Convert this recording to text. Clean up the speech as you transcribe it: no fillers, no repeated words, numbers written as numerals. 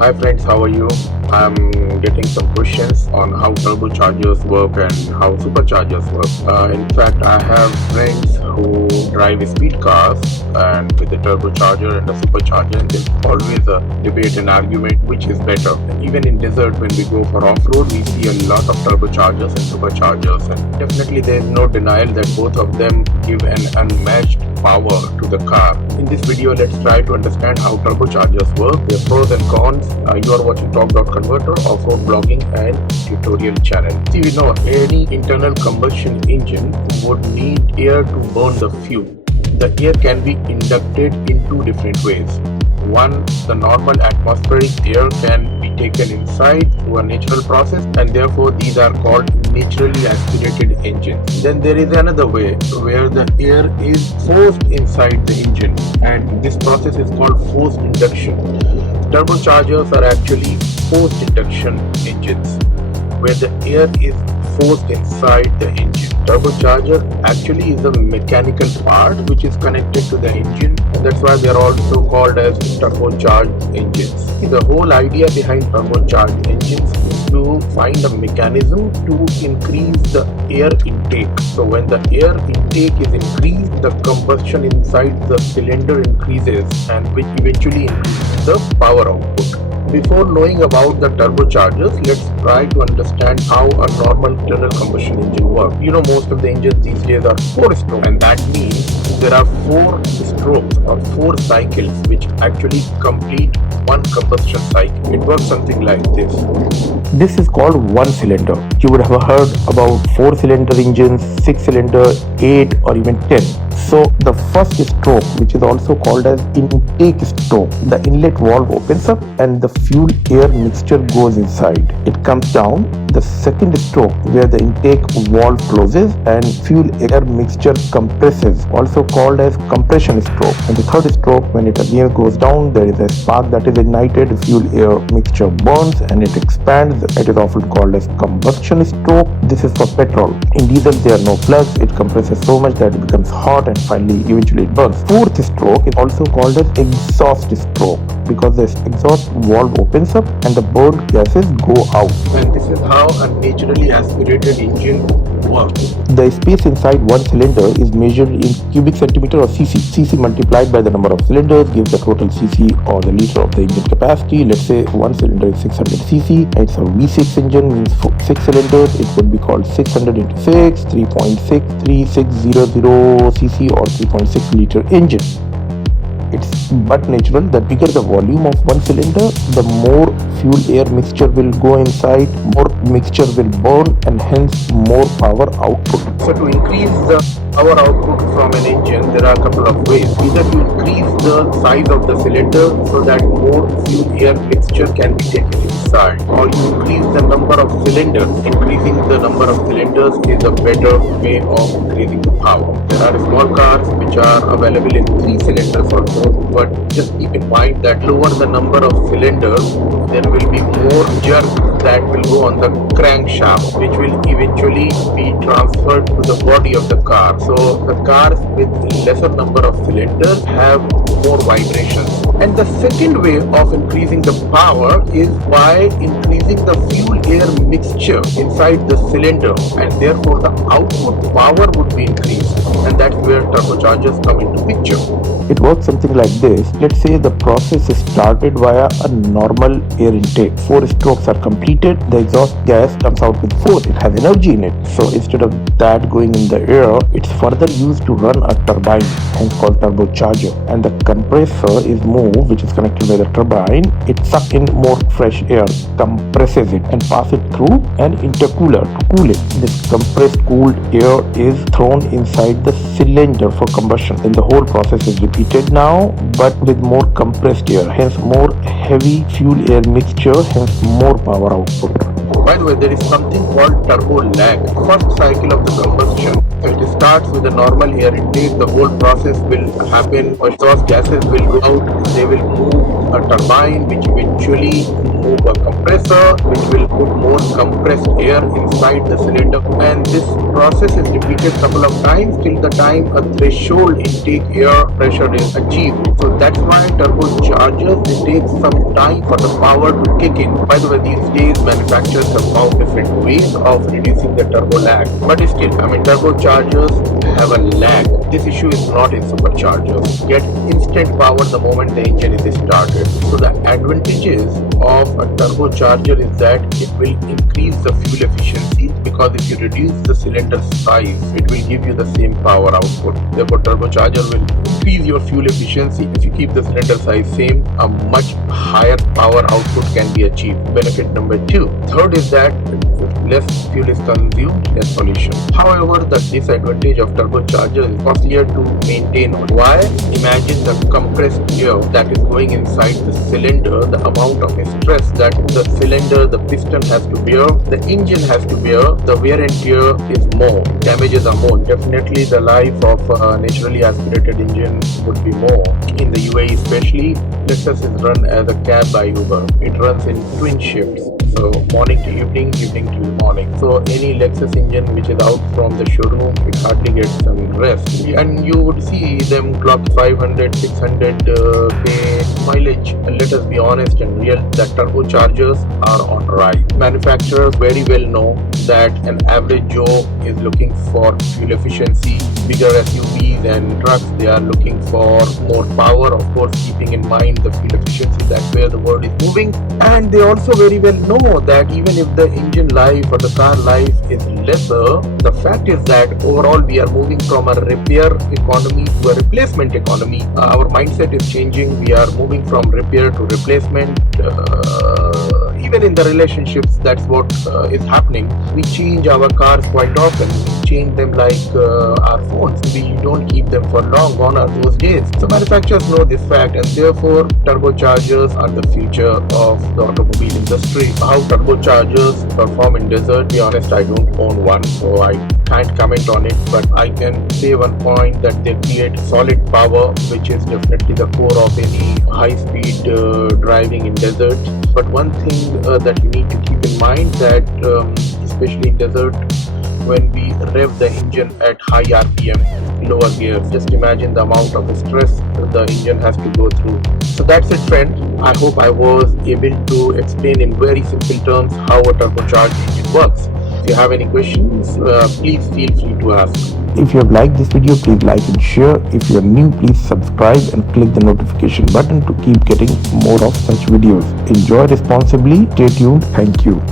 Hi friends, how are you? I'm getting some questions on how turbochargers work and how superchargers work. In fact, I have friends who drive speed cars and with the turbocharger and the supercharger, and there's always a debate and argument which is better. And even in desert, when we go for off-road, we see a lot of turbochargers and superchargers, and definitely there is no denial that both of them give an unmatched power to the car. In this video, let's try to understand how turbochargers work, their pros and cons. You are watching torque.converter, off-road blogging and tutorial channel. See, we know any internal combustion engine would need air to burn the fuel. The air can be inducted in two different ways. One, the normal atmospheric air can be taken inside through a natural process, and therefore these are called naturally aspirated engines. Then there is another way where the air is forced inside the engine, and this process is called forced induction. Turbochargers are actually forced induction engines, where the air is forced inside the engine. Turbocharger actually is a mechanical part which is connected to the engine, and that's why they are also called as turbocharged engines. The whole idea behind turbocharged engines is to find a mechanism to increase the air intake. So when the air intake is increased, the combustion inside the cylinder increases, and which eventually increases the power output. Before knowing about the turbochargers, let's try to understand how a normal internal combustion engine works. You know, most of the engines these days are 4-stroke, and that means there are 4 strokes or 4 cycles which actually complete one combustion cycle. It works something like this. This is called one cylinder. You would have heard about 4-cylinder engines, 6-cylinder, 8 or even 10. So the first stroke, which is also called as intake stroke, the inlet valve opens up and the fuel air mixture goes inside. It comes down. The second stroke, where the intake valve closes and fuel air mixture compresses, also called as compression stroke. And the third stroke, when it again goes down, there is a spark that is ignited, fuel air mixture burns and it expands. It is often called as combustion stroke. This is for petrol. In diesel, there are no plugs. It compresses so much that it becomes hot and finally eventually it burns. Fourth stroke is also called as exhaust stroke, because the exhaust valve opens up and the burned gases go out. And this is how a naturally aspirated engine works. The space inside one cylinder is measured in cubic centimeter or cc. Cc multiplied by the number of cylinders gives the total cc or the liter of the engine capacity. Let's say one cylinder is 600 cc. It's a V6 engine, means 6 cylinders. It would be called 600 into 6, 3.63600 cc or 3.6 liter engine. It's but natural that bigger the volume of one cylinder, the more fuel air mixture will go inside, more mixture will burn, and hence more power output. So to increase the power output from an engine, there are a couple of ways. Either to increase the size of the cylinder so that more fuel air mixture can be taken inside, or you increase the number of cylinders. Increasing the number of cylinders is a better way of increasing the power. There are small cars which are available in 3 cylinders also, but just keep in mind that lower the number of cylinders, there will be more jerk that will go on the crankshaft, which will eventually be transferred to the body of the car. So the cars with lesser number of cylinders have more vibrations. And the second way of increasing the power is by increasing the fuel air mixture inside the cylinder, and therefore the output power would be increased, and that's where turbochargers come into picture. It works something like this. Let's say the process is started via a normal air intake. 4 strokes are completed. The exhaust gas comes out with force. It has energy in it. So instead of that going in the air, it's further used to run a turbine, hence called turbocharger. And the compressor is moved, which is connected by the turbine. It sucks in more fresh air, compresses it, and pass it through an intercooler to cool it. This compressed cooled air is thrown inside the cylinder for combustion. Then the whole process is repeated now, but with more compressed air, hence more heavy fuel air mixture, hence more power output. By the way, there is something called turbo lag, first cycle of the combustion. So it starts with a normal air intake. The whole process will happen. Exhaust gases will go out. They will move a turbine, which eventually move a compressor which will put more compressed air inside the cylinder, and this process is repeated couple of times till the time a threshold intake air pressure is achieved. So that's why turbochargers, it takes some time for the power to kick in. By the way, these days manufacturers have found different ways of reducing the turbo lag, but still, turbochargers have a lag. This issue is not in superchargers. Get instant power the moment the engine is started. So the advantages of a turbocharger is that it will increase the fuel efficiency, because if you reduce the cylinder size, it will give you the same power output. Therefore, turbocharger will increase your fuel efficiency. If you keep the cylinder size same, a much higher power output can be achieved. Benefit number 2. Third is that less fuel is consumed, less pollution. However, the disadvantage of turbocharger is costlier to maintain. Why? Imagine the compressed air that is going inside the cylinder, the amount of stress that the cylinder, the piston has to bear, the engine has to bear, the wear and tear is more, damages are more. Definitely the life of a naturally aspirated engine would be more. In the UAE especially, Lexus is run as a cab by Uber. It runs in twin shifts. So morning to evening, evening to morning. So any Lexus engine which is out from the showroom, it hardly gets some rest. And you would see them clock 500, 600 mileage. And let us be honest and real, that turbochargers are on rise. Manufacturers very well know that an average Joe is looking for fuel efficiency. Bigger SUVs and trucks, they are looking for more power, of course keeping in mind the fuel efficiency, that's where the world is moving. And they also very well know that even if the engine life or the car life is lesser, the fact is that overall we are moving from a repair economy to a replacement economy. Our mindset is changing. We are moving from repair to replacement. Even in the relationships, that's what is happening. We change our cars quite often. We change them like our phones. We don't keep them for long. Gone are those days. So manufacturers know this fact, and therefore turbochargers are the future of the automobile industry. How turbochargers perform in desert, to be honest, I don't own one, so I can't comment on it, but I can say one point that they create solid power, which is definitely the core of any high-speed driving in desert. But one thing that you need to keep in mind that especially in desert, when we rev the engine at high RPM, lower gears, just imagine the amount of stress the engine has to go through. So that's it, friend. I hope I was able to explain in very simple terms how a turbocharged engine works. If you have any questions, please feel free to ask. If you have liked this video, please like and share. If you are new, please subscribe and click the notification button to keep getting more of such videos. Enjoy responsibly. Stay tuned. Thank you.